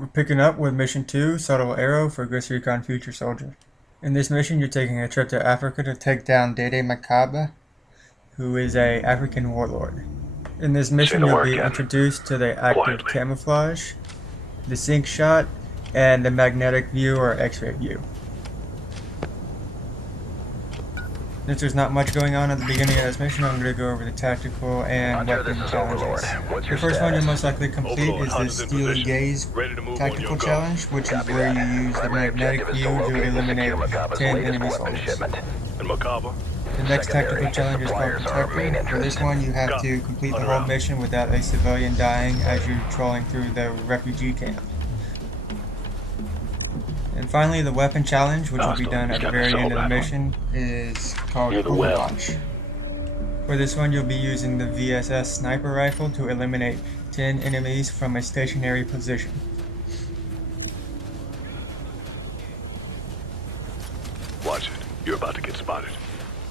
We're picking up with Mission 2, Subtle Arrow for Recon Future Soldier. In this mission, you're taking a trip to Africa to take down Dede Makaba, who is a African warlord. In this mission, you'll be introduced to the active camouflage, the sync shot, and the magnetic view or X-ray view. Since there's not much going on at the beginning of this mission, I'm going to go over the tactical and weapon challenges. The first one you'll most likely complete is the Steely Gaze tactical challenge, which is where you use the magnetic view to eliminate 10 enemy soldiers. The next tactical challenge is called Protector. For this one, you have to complete the whole mission without a civilian dying as you're trolling through the refugee camp. And finally, the weapon challenge, which will be done at the very end of the mission, is called Overwatch. For this one, you'll be using the VSS sniper rifle to eliminate 10 enemies from a stationary position. Watch it. You're about to get spotted.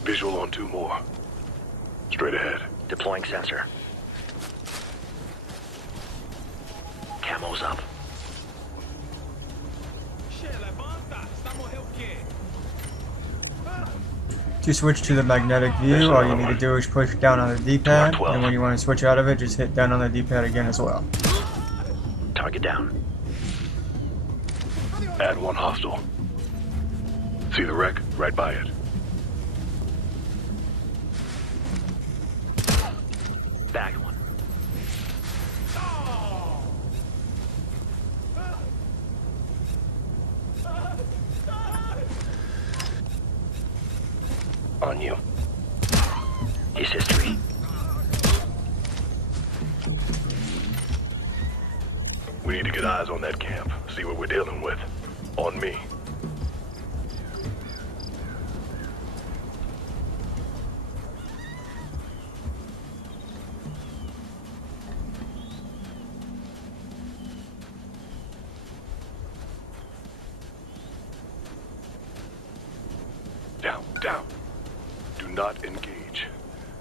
Visual on 2 more. Straight ahead. Deploying sensor. Camo's up. To switch to the magnetic view, all you need to do is push down on the D-pad, and when you want to switch out of it, just hit down on the D-pad again as well. Target down. Add 1 hostile. See the wreck? Right by it. Bagged one. On you. His history. We need to get eyes on that camp. See what we're dealing with. On me. Down, down. Do not engage.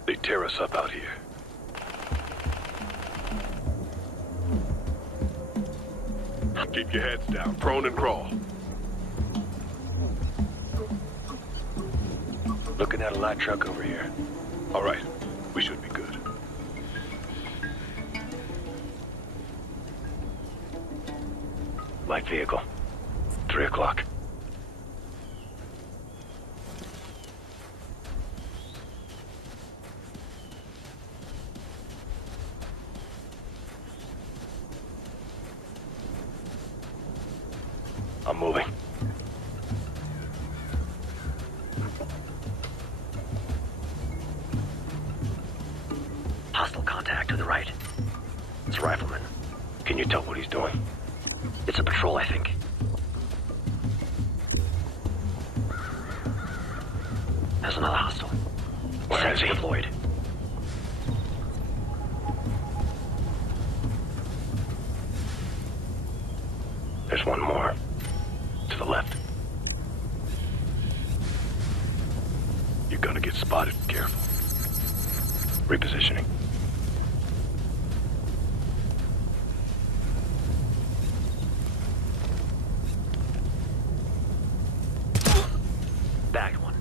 They tear us up out here. Keep your heads down. Prone and crawl. Looking at a light truck over here. All right. We should be good. Light vehicle. 3 o'clock. I'm moving. Hostile contact to the right. It's a rifleman. Can you tell what he's doing? It's a patrol, I think. There's another hostile. Where is he? Deployed. There's one more. To the left. You're gonna get spotted. Careful. Repositioning. Bagged one.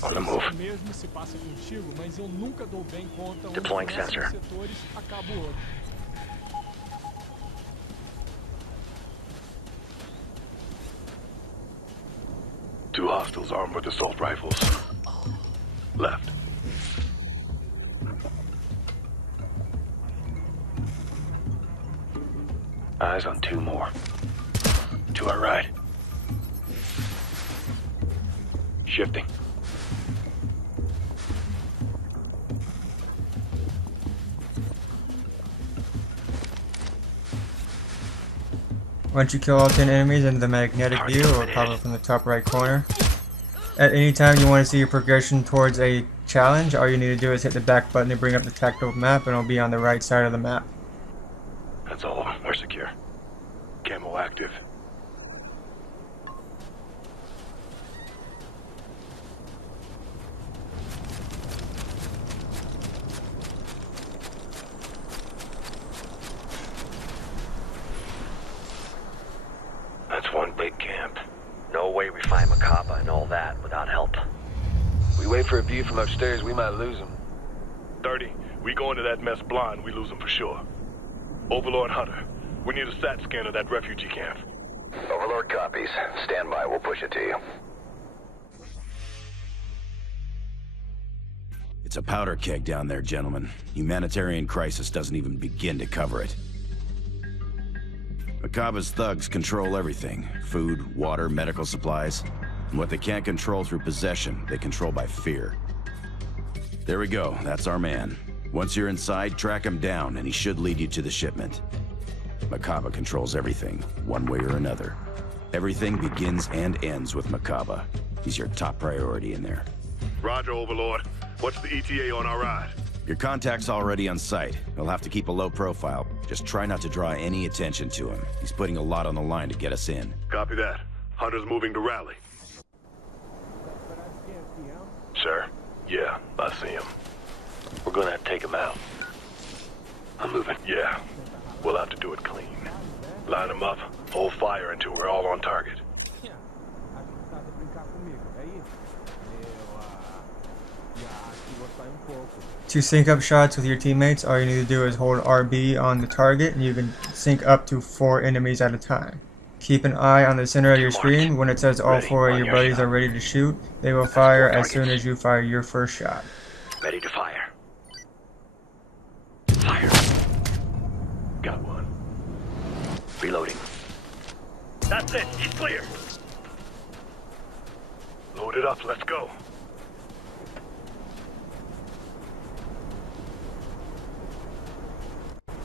On the move. Deploying sensor. Two hostiles armed with assault rifles. Left. Eyes on 2 more. To our right. Shifting. Once you kill all 10 enemies into the magnetic view, it will pop up from the top right corner. At any time you want to see your progression towards a challenge, all you need to do is hit the back button to bring up the tactile map, and it'll be on the right side of the map. That's all. We're secure. Camo active. That's one big camp. No way we find Macabre and all that without help. We wait for a view from upstairs, we might lose him. 30, we go into that mess blind, we lose them for sure. Overlord Hunter, we need a SAT scan of that refugee camp. Overlord copies. Stand by, we'll push it to you. It's a powder keg down there, gentlemen. Humanitarian crisis doesn't even begin to cover it. Macabre's thugs control everything. Food, water, medical supplies. And what they can't control through possession, they control by fear. There we go, that's our man. Once you're inside, track him down, and he should lead you to the shipment. Macabre controls everything, one way or another. Everything begins and ends with Macabre. He's your top priority in there. Roger, Overlord. What's the ETA on our ride? Your contact's already on site. He'll have to keep a low profile. Just try not to draw any attention to him. He's putting a lot on the line to get us in. Copy that. Hunter's moving to rally. Sir? Yeah, I see him. We're gonna have to take him out. I'm moving. Yeah, we'll have to do it clean. Line them up, hold fire until we're all on target. To sync up shots with your teammates, all you need to do is hold RB on the target and you can sync up to 4 enemies at a time. Keep an eye on the center of your screen. When it says all 4 of your buddies are ready to shoot, they will fire as soon as you fire your first shot. Ready to fire. Fire. Got one. Reloading. That's it, he's clear. Load it up, let's go.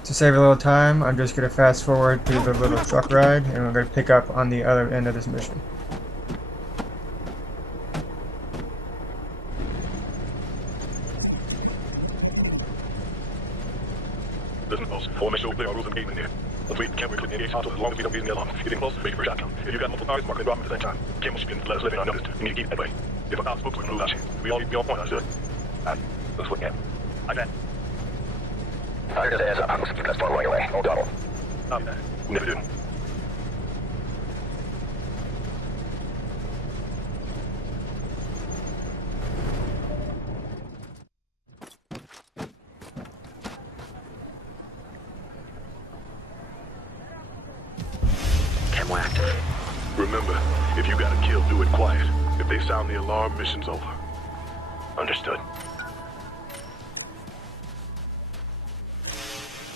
To save a little time, I'm just going to fast forward to the little truck ride and we're going to pick up on the other end of this mission. Listen close. Formation will clear our rules and engagement here. Let's wait. Can't we click the engage hostile as long as we don't get in the alarm. Getting close, ready for a shot count. If you've got multiple targets, mark and drop them at the same time. Can't shoot and let us live in unnoticed. We need to keep that way. If a cop spooks, we can lose our chance. We all need to be on point, understood? Alright, let's look at. I bet. Hunter just heads up. Let's keep that storm right away. No double. Copy that. Never do. Camo active. Remember, if you got a kill, do it quiet. If they sound the alarm, mission's over. Understood.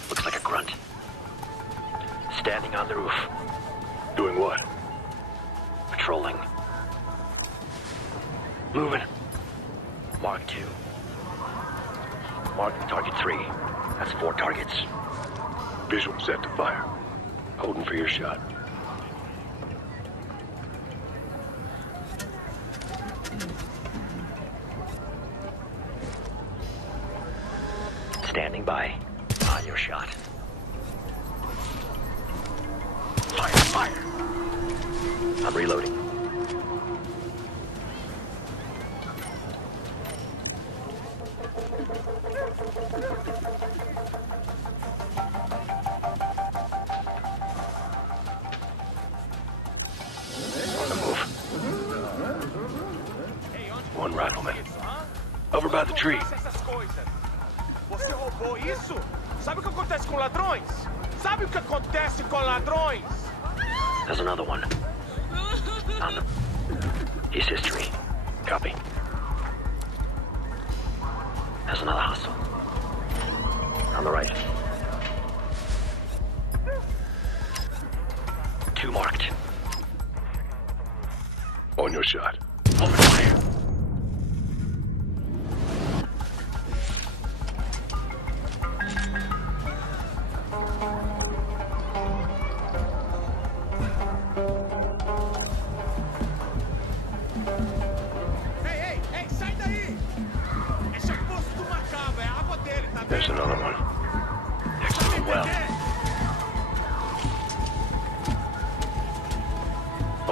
Looks like a grunt. Standing on the roof. Doing what? Patrolling. Moving. Mark 2. Mark target 3. That's 4 targets. Visual set to fire. Holding for your shot. Standing by. On your shot. Fire, fire! I'm reloading. On the move. One rifleman. Over by the tree. Você roubou isso? Sabe o que acontece com ladrões? Sabe o que acontece com ladrões? There's another one. On the... He's history. Copy. There's another hostile. On the right. 2 marked. On your shot. Open fire. There's another one. Excellent well.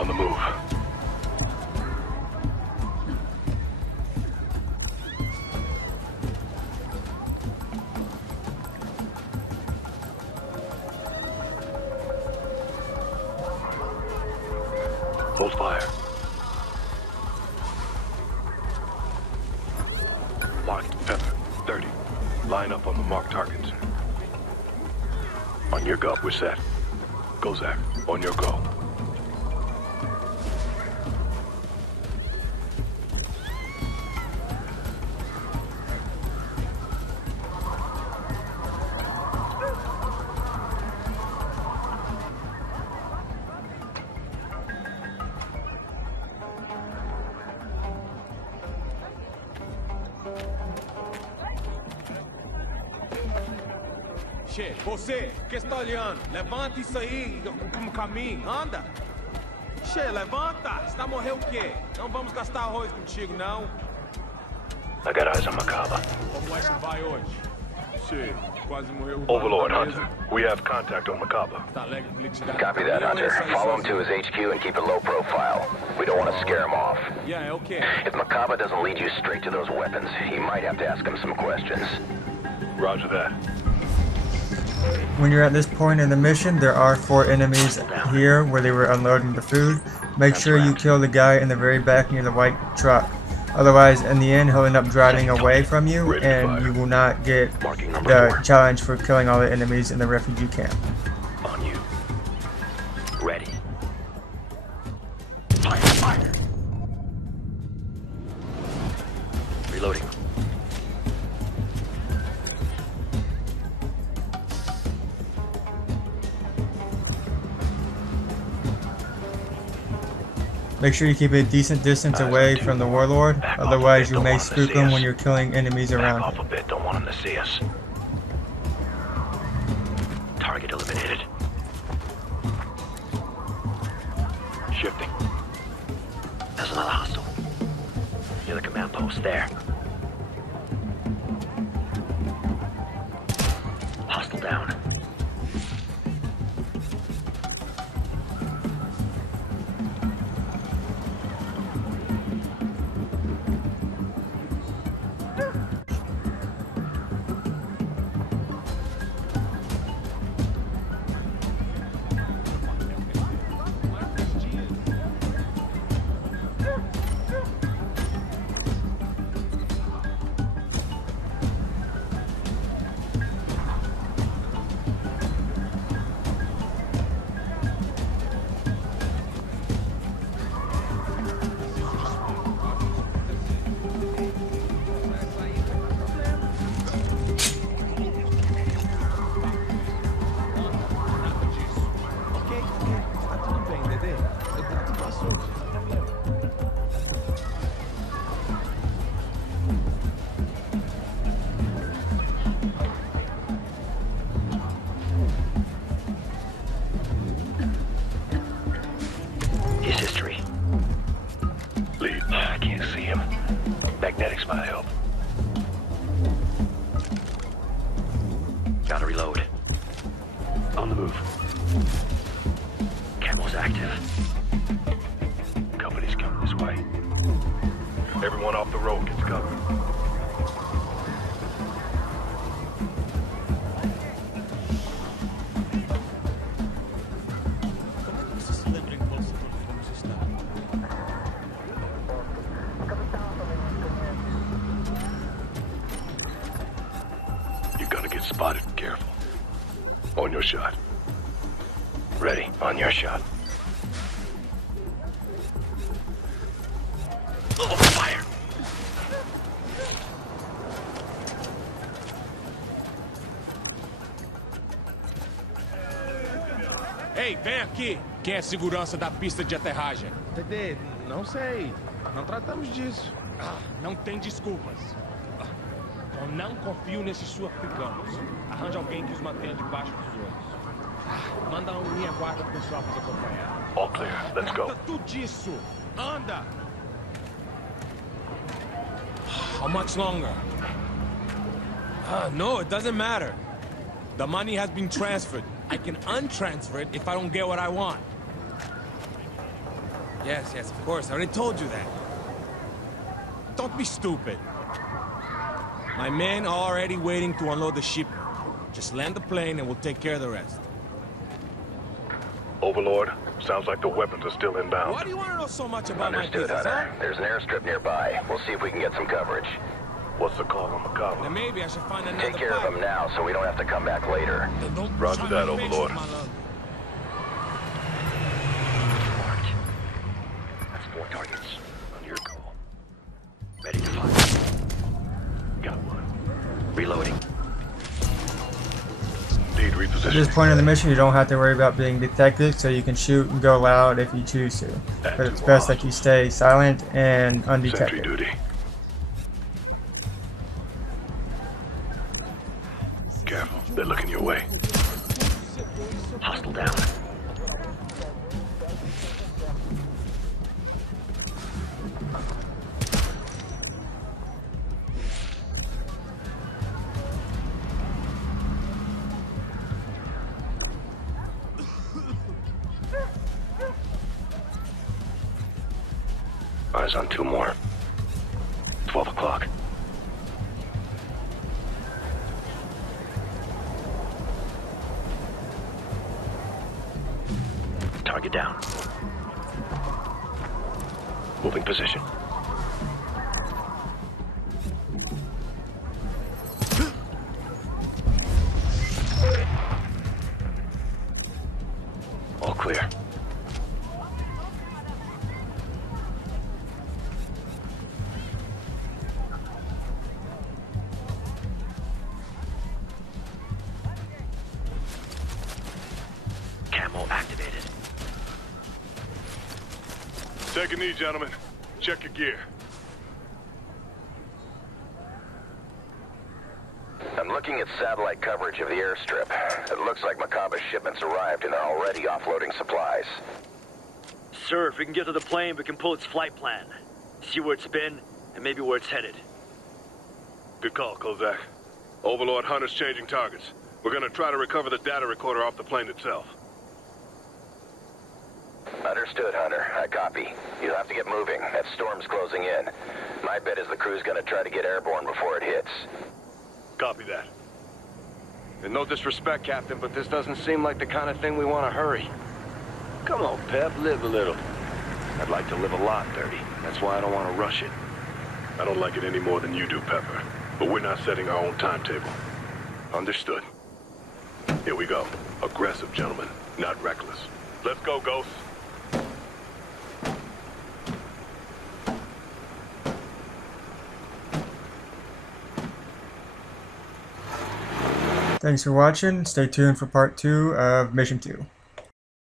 On the move. Hold fire. Locked. Pepper. 30. Line up on the marked targets. On your go. We're set. Go, Zach. On your go. Che, você, que está olhando? Levanta isso aí, como caminho, anda. Che, levanta. Você tá morrendo o quê? Não vamos gastar arroz contigo, não. I got eyes on Macabre. Como é que vai hoje? Che, quase morreu. Overlord Hunter, we have contact on Macabre. Tá alegre com felicidade. Copy that, Hunter. Follow him to his HQ and keep it low profile. We don't want to scare him off. Yeah, okay. If Macabre doesn't lead you straight to those weapons, you might have to ask him some questions. Roger that. When you're at this point in the mission, there are 4 enemies here where they were unloading the food. Make sure you kill the guy in the very back near the white truck. Otherwise, in the end, he'll end up driving away from you, and you will not get the challenge for killing all the enemies in the refugee camp. On you. Ready. Fire, fire. Reloading. Make sure you keep a decent distance away from the warlord, otherwise you may spook him when you're killing enemies around Back him. off a bit, don't want him to see us. Target eliminated. Shifting. There's another hostile. Near the command post there. Hostile down. His history. Lead. I can't see him. Magnetics might help. Gotta reload. On the move. Camo's active. Company's coming this way. Everyone off the road gets covered. You're gonna get spotted. Careful. On your shot. Ready. On your shot. Oh, fire! Ei, vem aqui! Quem é segurança da pista de aterragem? Dedê, não sei. Não tratamos disso. Ah, não tem desculpas. Eu não confio nesses sul-africanos. Arranja alguém que os mantenha debaixo dos olhos. Manda minha guarda pessoal para te acompanhar. All clear. Let's go. Trata tudo disso! Anda! How much longer? No, it doesn't matter. The money has been transferred. I can untransfer it if I don't get what I want. Yes, of course. I already told you that. Don't be stupid. My men are already waiting to unload the shipment. Just land the plane and we'll take care of the rest. Overlord, sounds like the weapons are still inbound. Why do you want to know so much about my Understood, business, Hunter. huh? There's an airstrip nearby. We'll see if we can get some coverage. What's the call on Then Macabre? maybe I should find another Take care of pilot. them now so we don't have to come back later. Then don't Roger try that, my patience, Overlord. my love. Marked. That's 4 targets. On your call. Ready to fire. Got one. Reloading. Need At reposition. this point in the mission, you don't have to worry about being detected, so you can shoot and go loud if you choose to. But it's best that you stay silent and Sentry undetected. duty. Careful, they're looking your way. Hostile down. Eyes on 2 more. 12 o'clock. Target down. Moving position. All clear. Camo activated. Take a knee, gentlemen. Check your gear. I'm looking at satellite coverage of the airstrip. It looks like Macabre's shipments arrived and they're already offloading supplies. Sir, if we can get to the plane, we can pull its flight plan. See where it's been, and maybe where it's headed. Good call, Kozak. Overlord Hunter's changing targets. We're gonna try to recover the data recorder off the plane itself. Understood, Hunter. I copy. You'll have to get moving. That storm's closing in. My bet is the crew's gonna try to get airborne before it hits. Copy that. And no disrespect, Captain, but this doesn't seem like the kind of thing we want to hurry. Come on, Pep, live a little. I'd like to live a lot, Dirty. That's why I don't want to rush it. I don't like it any more than you do, Pepper. But we're not setting our own timetable. Understood. Here we go. Aggressive, gentlemen. Not reckless. Let's go, Ghost. Thanks for watching. Stay tuned for part 2 of Mission 2.